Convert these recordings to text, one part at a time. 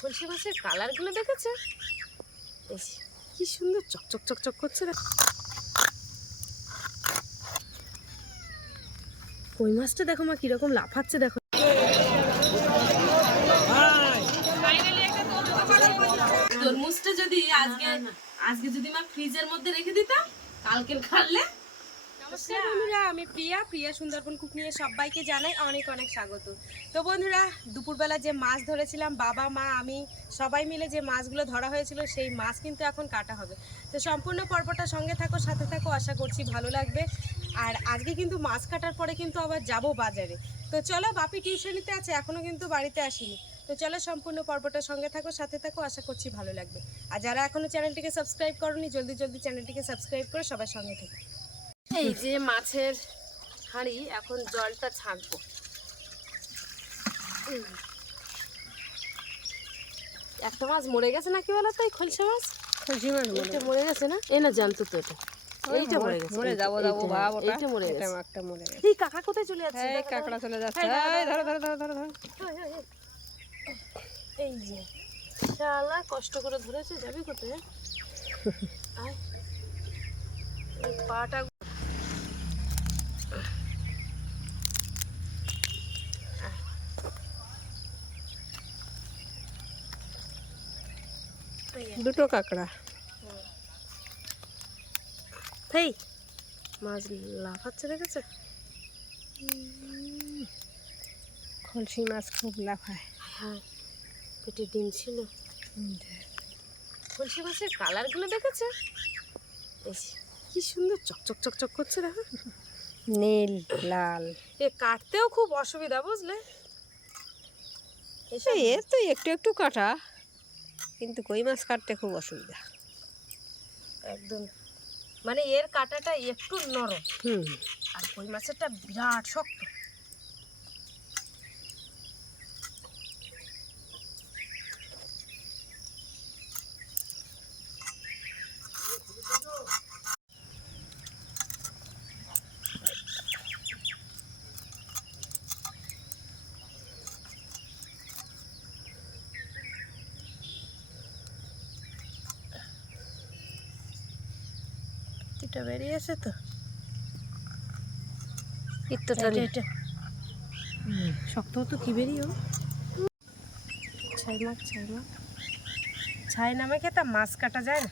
কলসি মাছের কালারগুলো দেখেছ? বেশ, কি সুন্দর চকচক চকচক করছে কই মাছটা দেখো মা, কীরকম লাফাচ্ছে দেখো। তরমুজটা যদি আজকে আজকে যদি মা ফ্রিজের মধ্যে রেখে দিতাম, কালকের খাটলে নমস্কার বন্ধুরা, আমি প্রিয়া। প্রিয়া সুন্দরবন কুক নিয়ে সবাইকে জানাই অনেক অনেক স্বাগত। তো বন্ধুরা, দুপুরবেলা যে মাছ ধরেছিলাম, বাবা, মা, আমি সবাই মিলে যে মাছগুলো ধরা হয়েছিল, সেই মাছ কিন্তু এখন কাটা হবে। তো সম্পূর্ণ পর্বটা সঙ্গে থাকো, সাথে থাকো, আশা করছি ভালো লাগবে। আর আজকে কিন্তু মাছ কাটার পরে কিন্তু আবার যাব বাজারে। তো চলো, বাপি টিউশনিতে আছে এখনও কিন্তু বাড়িতে আসেনি। তো চলো, সম্পূর্ণ পর্বটার সঙ্গে থাকো, সাথে থাকো, আশা করছি ভালো লাগবে। আর যারা এখনও চ্যানেলটিকে সাবস্ক্রাইব করনি, জলদি জলদি চ্যানেলটিকে সাবস্ক্রাইব করে সবার সঙ্গে থেকো। এই যে মাছের হাঁড়ি এখন জলটা ছাঁকবো একটা মাছ মরে গেছে নাকি বলো তো এই খলসা মাছ? এইটা মরে গেছে না? এ না জানতো তো এটা। এইটা মরে গেছে মরে যাব যাব ভাব ওটা এইটা মরে গেছে। একটা মরে গেছে। এই কাকা কোথায় চলে যাচ্ছে? এই দেখো, চলে যাচ্ছে। এই ধরো ধরো ধরো ধরো। এই যে। শালা কষ্ট করে ধরেছে যাবি কোথায়? আয়। পাটা দুটো কাঁকড়া। হেই মাছ লাফাচ্ছে দেখেছ? খলসি মাছ খুব লাফায়। হ্যাঁ পেটে ডিম ছিল। কলসি মাছের কালারগুলো দেখেছ? কি সুন্দর চকচক চকচক করছে দেখো। নীল লাল। এ কাটতেও খুব অসুবিধা বুঝলে? এই এর তো একটু একটু কাটা। কিন্তু কই মাছ কাটতে খুব অসুবিধা। একদম। মানে এর কাটাটা একটু নরম। হুম। আর কই মাছেরটা বিরাট শক্ত। এটা বেরিয়েছে তো। এটা। শক্ত তো কি বেরিয়েও ছাই মাছ ছাই মাছ ছাই নামে খেতাম মাছ কাটা যায় না?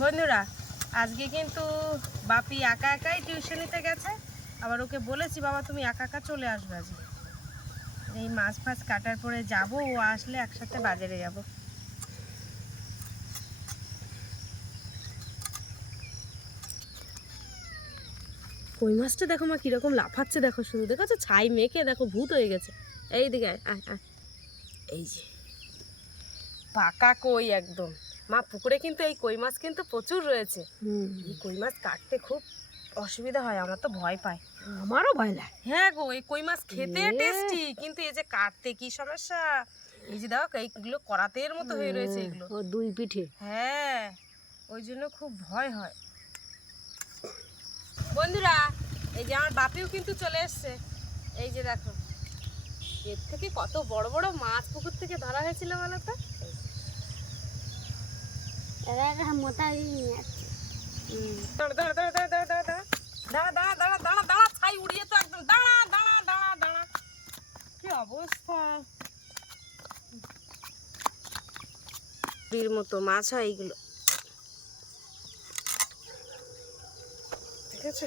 বন্ধুরা আজকে কিন্তু বাপি একা একাই টিউশনিতে গেছে। আবার ওকে বলেছি বাবা তুমি একা একা চলে আসবে আজকে। এই মাছ ফাছ কাটার পরে যাব ও আসলে একসাথে বাজারে যাব। কই মাছটা দেখো মা কীরকম লাফাচ্ছে দেখো শুধু। দেখো ছাই মেখে দেখো ভূত হয়ে গেছে। এই দিকে আয়, আয় আয়। এই যে। পাকা কই একদম। মা পুকুরে কিন্তু এই কই মাছ কিন্তু প্রচুর রয়েছে। এই কই মাছ কাটতে খুব অসুবিধা হয় আমার তো ভয় পায় আমারও ভয় লাগে। হ্যাঁ গো এই কই মাছ খেতে টেস্টি কিন্তু এই যে কাটতে কি সমস্যা? এই যে দেখো এইগুলো করাতের মতো হয়ে রয়েছে এগুলো। ও দুই পিঠে। হ্যাঁ ওই জন্য খুব ভয় হয়। বন্ধুরা এই যে আমার বাপিও কিন্তু চলে এসছে। এই যে দেখো এর থেকে কত বড় বড় মাছ পুকুর থেকে ধরা হয়েছিল বলো তো? হুম। দাঁড়া দাঁড়া দাঁড়া দাঁড়া দাঁড়া দাঁড়া দাঁড়া দাঁড়া দাঁড়া দাঁড়া দাঁড়া ছাই উড়িয়ে তো একদম দাঁড়া দাঁড়া দাঁড়া দাঁড়া কি অবস্থা বীর মতো মাছ হয় এইগুলো ঠিক আছে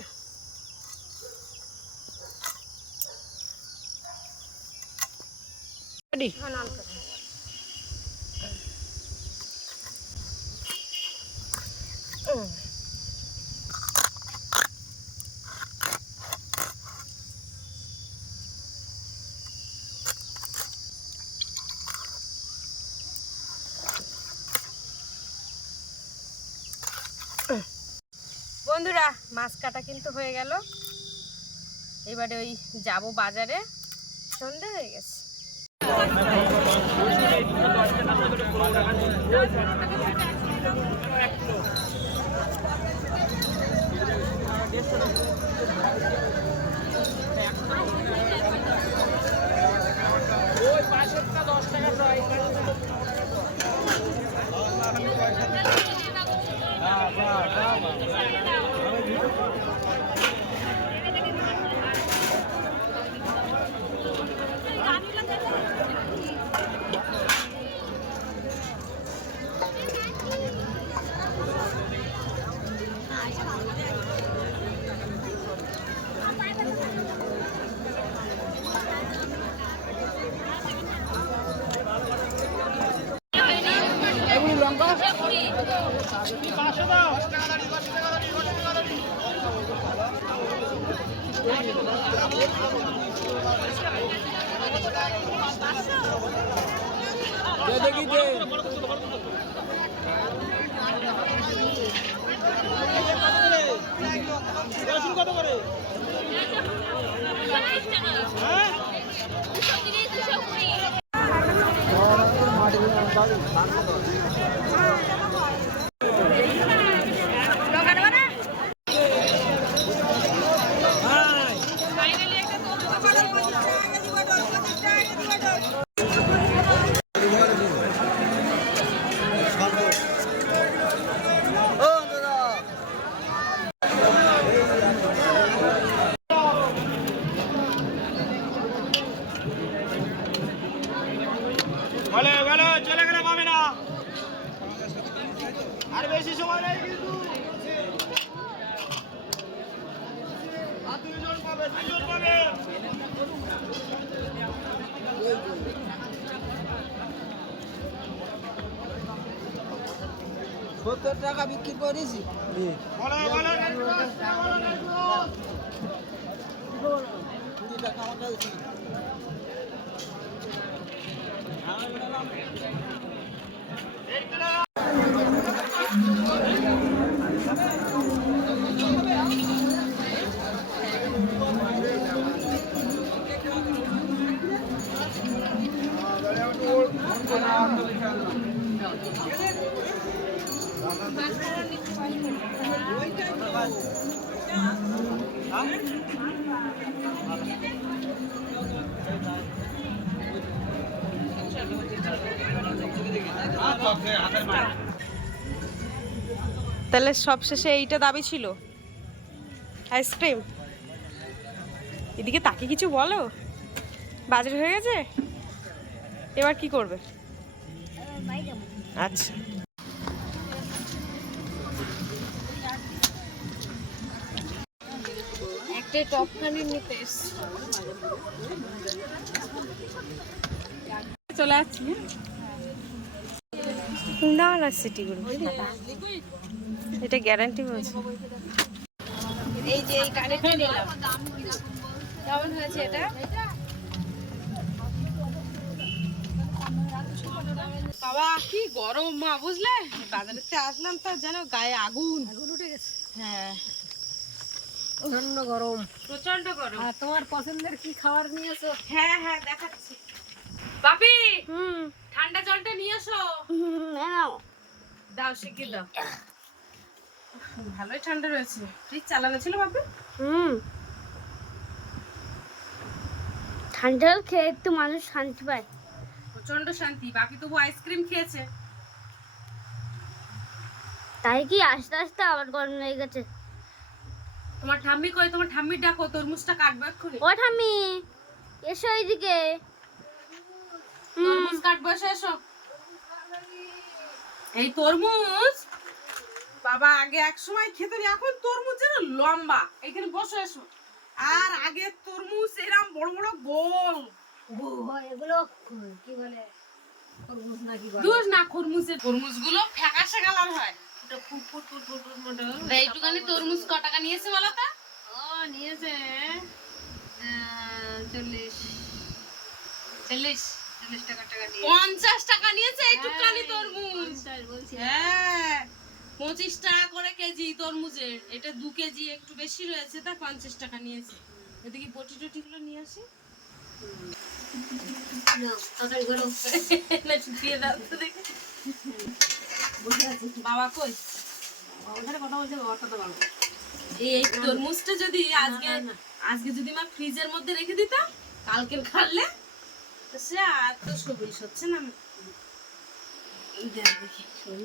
রেডি বন্ধুরা, মাছ কাটা কিন্তু হয়ে গেল। এবারে ওই যাব বাজারে। সন্ধে হয়ে গেছে। দশ টাকা বলে আর বেশি সময় নেই কিন্তু। আর দুজন পাবে দুজন পাবে। সত্তর টাকা বিক্রি করেছি। কুড়ি টাকা আমার কাছে তাহলে সবশেষে এইটা দাবি ছিল? আইসক্রিম এদিকে তাকে কিছু বলো? বাজার হয়ে গেছে? এবার কি করবে? আচ্ছা। একটা টপখানি নিতে চলে আসছি না না সিটিগুলো। এটা গ্যারান্টি বলছে। এই যে এই কানেরটা নিলাম কেমন হয়েছে এটা? বাবা কি গরম মা বুঝলে? বাজারেতে আসলাম তো যেন গায়ে আগুন। আগুন উঠে গেছে। হ্যাঁ। প্রচণ্ড গরম। প্রচণ্ড গরম। আর তোমার পছন্দের কি খাবার নিয়েছো হ্যাঁ হ্যাঁ দেখাচ্ছি। বাপি! হুম। ঠান্ডা জলটা নিয়ে এসো। নাও। দাও শিখিয়ে দাও। ভালোই ঠান্ডা রয়েছে। ফ্রিজ চালানো ছিল বাপি হুম। ঠান্ডা খেয়ে একটু মানুষ শান্তি পায়। প্রচণ্ড শান্তি বাপি তবু আইসক্রিম খেয়েছে। তাই কি আস্তে আস্তে আবার গরম লেগে গেছে? তোমার ঠাম্মি কই? তোমার ঠাম্মির ডাকো তরমুজটা কাটবো এক্ষুনি। ও ঠাম্মি এসো এইদিকে। তরমুজ কাটবো এসো এসো। এই তরমুজ বাবা আগে এক সময় খেতে এখন তরমুজ যেন লম্বা। এখানে বসো এসো। আর আগে তরমুজ এরম বড় বড় গোল। এগুলো কি বলে? তরমুজ নাকি বলে? দুষ না খরমুজের তরমুজগুলো ফ্যাকাশে কালার হয়। ওটা foot foot foot foot foot মোটা। তা তরমুজ ক টাকা নিয়েছে বলো তো? ও নিয়েছে। চল্লিশ। চল্লিশ। চল্লিশ টাকা টাকা নিয়ে পঞ্চাশ টাকা নিয়েছে এইটুখানি তরমুজ। পঞ্চাশ বলছি। হ্যাঁ। পঁচিশ টাকা করে কেজি তরমুজের। এটা দু কেজি একটু বেশি রয়েছে তা পঞ্চাশ টাকা নিয়েছে। এদিকে বটি টটি গুলো নিয়ে আসি। বাবা কই? এই তরমুজটা যদি আজকে। আজকে যদি মা ফ্রিজের মধ্যে রেখে দিতাম কালকের খাটলে তো সে আর তো সবিস হচ্ছে না।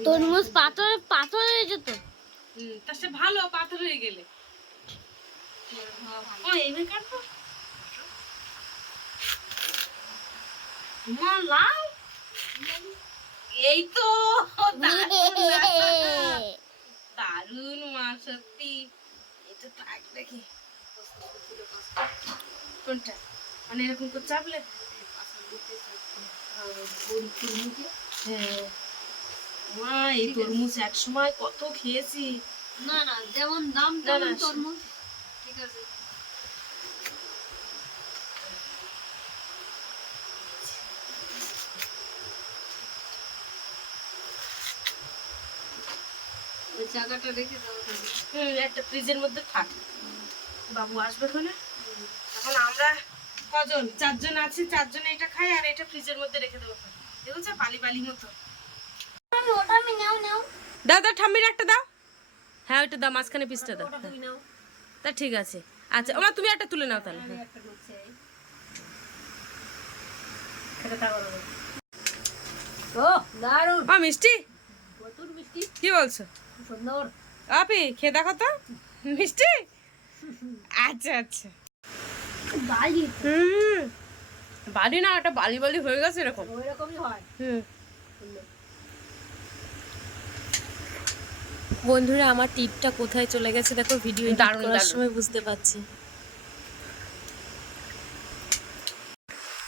তরমুজ পাথর পাথর হয়ে যেত তা সে ভালো, পাথর হয়ে গেলে। এই তো, দারুণ না। দারুণ মা, সত্যি। এটা থাক দেখি। কোনটা? মানে এরকম করে চাপলে? মা এই তরমুজ এক সময় কত খেয়েছি। না না যেমন দাম তেমন তরমুজ। ঠিক আছে। চাকাটা রেখে দাও। হুম, একটা ফ্রিজের মধ্যে থাক। বাবু আসবে ওখানে? এখন আমরা কজন? চারজন আছি চারজনে এটা খাই আর এটা ফ্রিজের মধ্যে রেখে দেবো দেখেছ বালি বালি মতো। ওটা আমি নাও নাও। দাও দাও ঠাম্মির একটা দাও। হ্যাঁ ওইটা দাও মাঝখানে পিসটা দাও। তা ঠিক আছে। আচ্ছা ওমা তুমি একটা তুলে নাও তাহলে। হ্যাঁ। ও মিষ্টি? কি বলছো? আপি খেয়ে দেখো তো। মিষ্টি? আচ্ছা আচ্ছা। হুম। বালি না ওটা বালি বালি হয়ে গেছে এরকম। ওই রকমই হয়। হুম। বন্ধুরা আমার টিপটা কোথায় চলে গেছে দেখো ভিডিও করার সময় বুঝতে পারছি।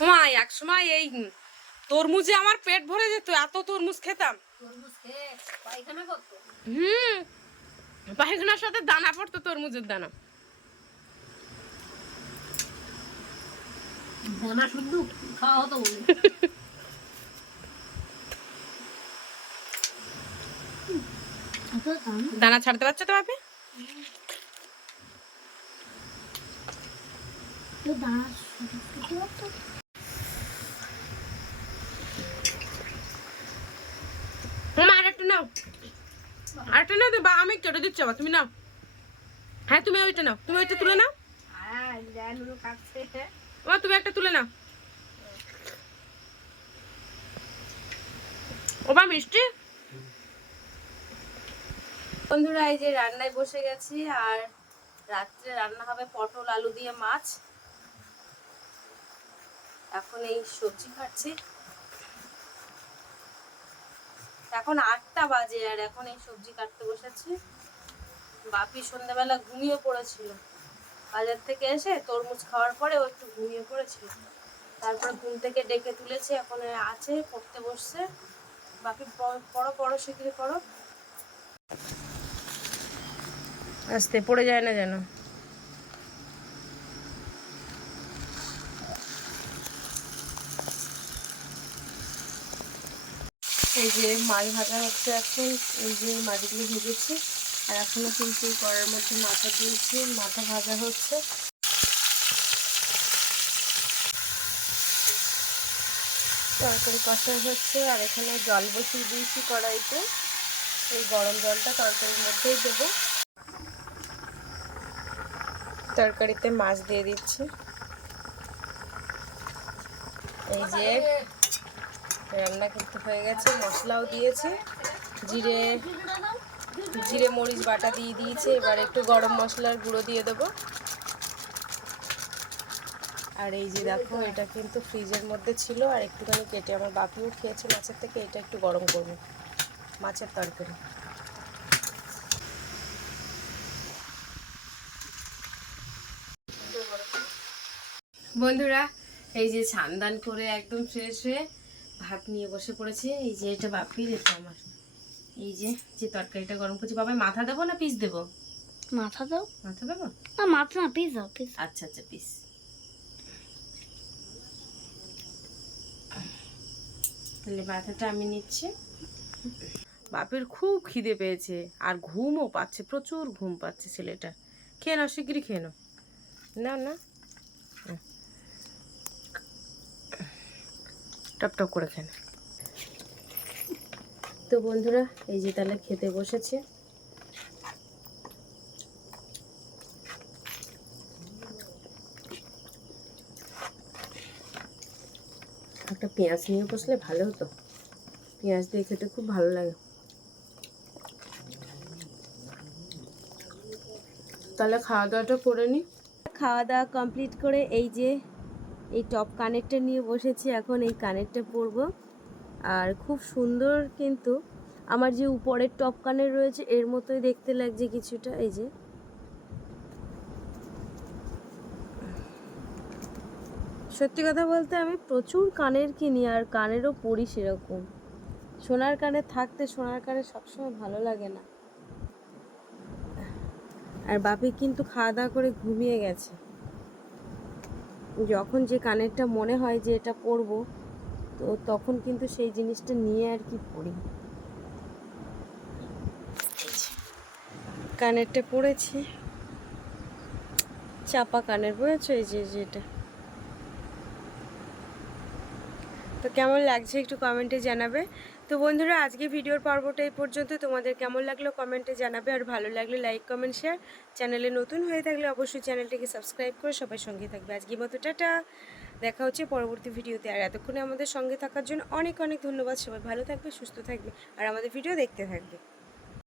মা এক সময় এই তরমুজে আমার পেট ভরে যেত এত তরমুজ খেতাম। হুম। পায়খানার সাথে দানা পড়তো তরমুজের দানা। দানা ছাড়তে পারছ তো বাপি একটু বা আমি কেটে দিচ্ছি আবার, তুমি নাও। হ্যাঁ তুমি ওইটা নাও, তুমি ওইটা তুলে নাও। হ্যাঁ মা তুমি একটা তুলে নাও। ও বা মিষ্টি? বন্ধুরা, এই যে রান্নায় বসে গেছি, আর রাত্রে রান্না হবে পটল, আলু দিয়ে মাছ। এখন এই সবজি খাচ্ছি। এখন আটটা বাজে, আর এখন এই সবজি কাটতে বসেছি। বাপি সন্ধ্যাবেলা ঘুমিয়ে পড়েছিল। বাজার থেকে এসে তরমুজ খাওয়ার পরে ও একটু ঘুমিয়ে পড়েছিল। তারপর ঘুম থেকে ডেকে তুলেছে, এখন আছে, পড়তে বসছে। বাকি পড়ো পড়ো শিগগিরি পড়ো। আস্তে, পড়ে যায় না যেন। এই যে মাছ ভাজা হচ্ছে এখন, এই যে মাছগুলো ভেজেছি। আর এখনও কিন্তু কড়ার মধ্যে মাথা দিয়েছি, মাথা ভাজা হচ্ছে। তরকারি কষা হচ্ছে আর এখানে জল বসিয়ে দিয়েছি কড়াইতে। এই গরম জলটা তরকারির মধ্যেই দেবো। তরকারিতে মাছ দিয়ে দিচ্ছি। এই যে রান্না কিন্তু হয়ে গেছে, মশলাও দিয়েছি, জিরে জিরে মরিচ বাটা দিয়ে দিয়েছে, এবার একটু গরম মশলার গুঁড়ো দিয়ে দেবো। আর এই যে দেখো, এটা কিন্তু ফ্রিজের মধ্যে ছিল, আর একটুখানি কেটে আমার বাপিও খেয়েছে মাছের থেকে, এটা একটু গরম করব, মাছের তরকারি। বন্ধুরা, এই যে ছান্দান করে একদম ফ্রেশ হয়ে ভাত নিয়ে বসে পড়েছে, এই যে এটা বাপির, এটা আমার। এই যে যে তরকারিটা গরম করছি বাবা মাথা দেবো না পিস দেবো? মাথা দাও। মাথা দেবো? না মাথা না পিস দাও পিস আচ্ছা আচ্ছা পিস তাহলে মাথাটা আমি নিচ্ছি। বাপের খুব খিদে পেয়েছে আর ঘুমও পাচ্ছে প্রচুর ঘুম পাচ্ছে ছেলেটা। খেয়ে নাও শিগগিরই খেয়ে নাও। না না টপ টপ করে খেয়ে। তো বন্ধুরা, এই যে তাহলে খেতে বসেছে। একটা পেঁয়াজ নিয়ে বসলে ভালো হতো। পেঁয়াজ দিয়ে খেতে খুব ভালো লাগে। তাহলে খাওয়া দাওয়াটা করে নি। খাওয়া দাওয়া কমপ্লিট করে এই যে, এই টপ কানেরটা নিয়ে বসেছি। এখন এই কানেরটা পরবো। আর খুব সুন্দর কিন্তু আমার যে উপরের টপ কানের রয়েছে, এর মতোই দেখতে লাগছে কিছুটা, এই যে। সত্যি কথা বলতে আমি প্রচুর কানের কিনি, আর কানেরও পরি সেরকম। সোনার কানে থাকতে সোনার কানে সবসময় ভালো লাগে না। আর বাপি কিন্তু খাওয়া দাওয়া করে ঘুমিয়ে গেছে। যখন যে কানেরটা মনে হয় যে এটা পরবো তো তখন কিন্তু সেই জিনিসটা নিয়ে আর কি পড়ি। কানেরটা পড়েছি। চাপা কানের, বুঝেছ? এই যে যেটা তো কেমন লাগছে একটু কমেন্টে জানাবে। তো বন্ধুরা, আজকে ভিডিওর পর্বটা এই পর্যন্ত। তোমাদের কেমন লাগল কমেন্টে জানাবে। আর ভালো লাগলে লাইক, কমেন্ট, শেয়ার। চ্যানেলে নতুন হয়ে থাকলে অবশ্যই চ্যানেলটিকে সাবস্ক্রাইব করে সবাই সঙ্গে থাকবে। আজকে মতো, টাটা! দেখা হচ্ছে পরবর্তী ভিডিওতে। আর এতক্ষণে আমাদের সঙ্গে থাকার জন্য অনেক অনেক ধন্যবাদ। সবাই ভালো থাকবে, সুস্থ থাকবে, আর আমাদের ভিডিও দেখতে থাকবে।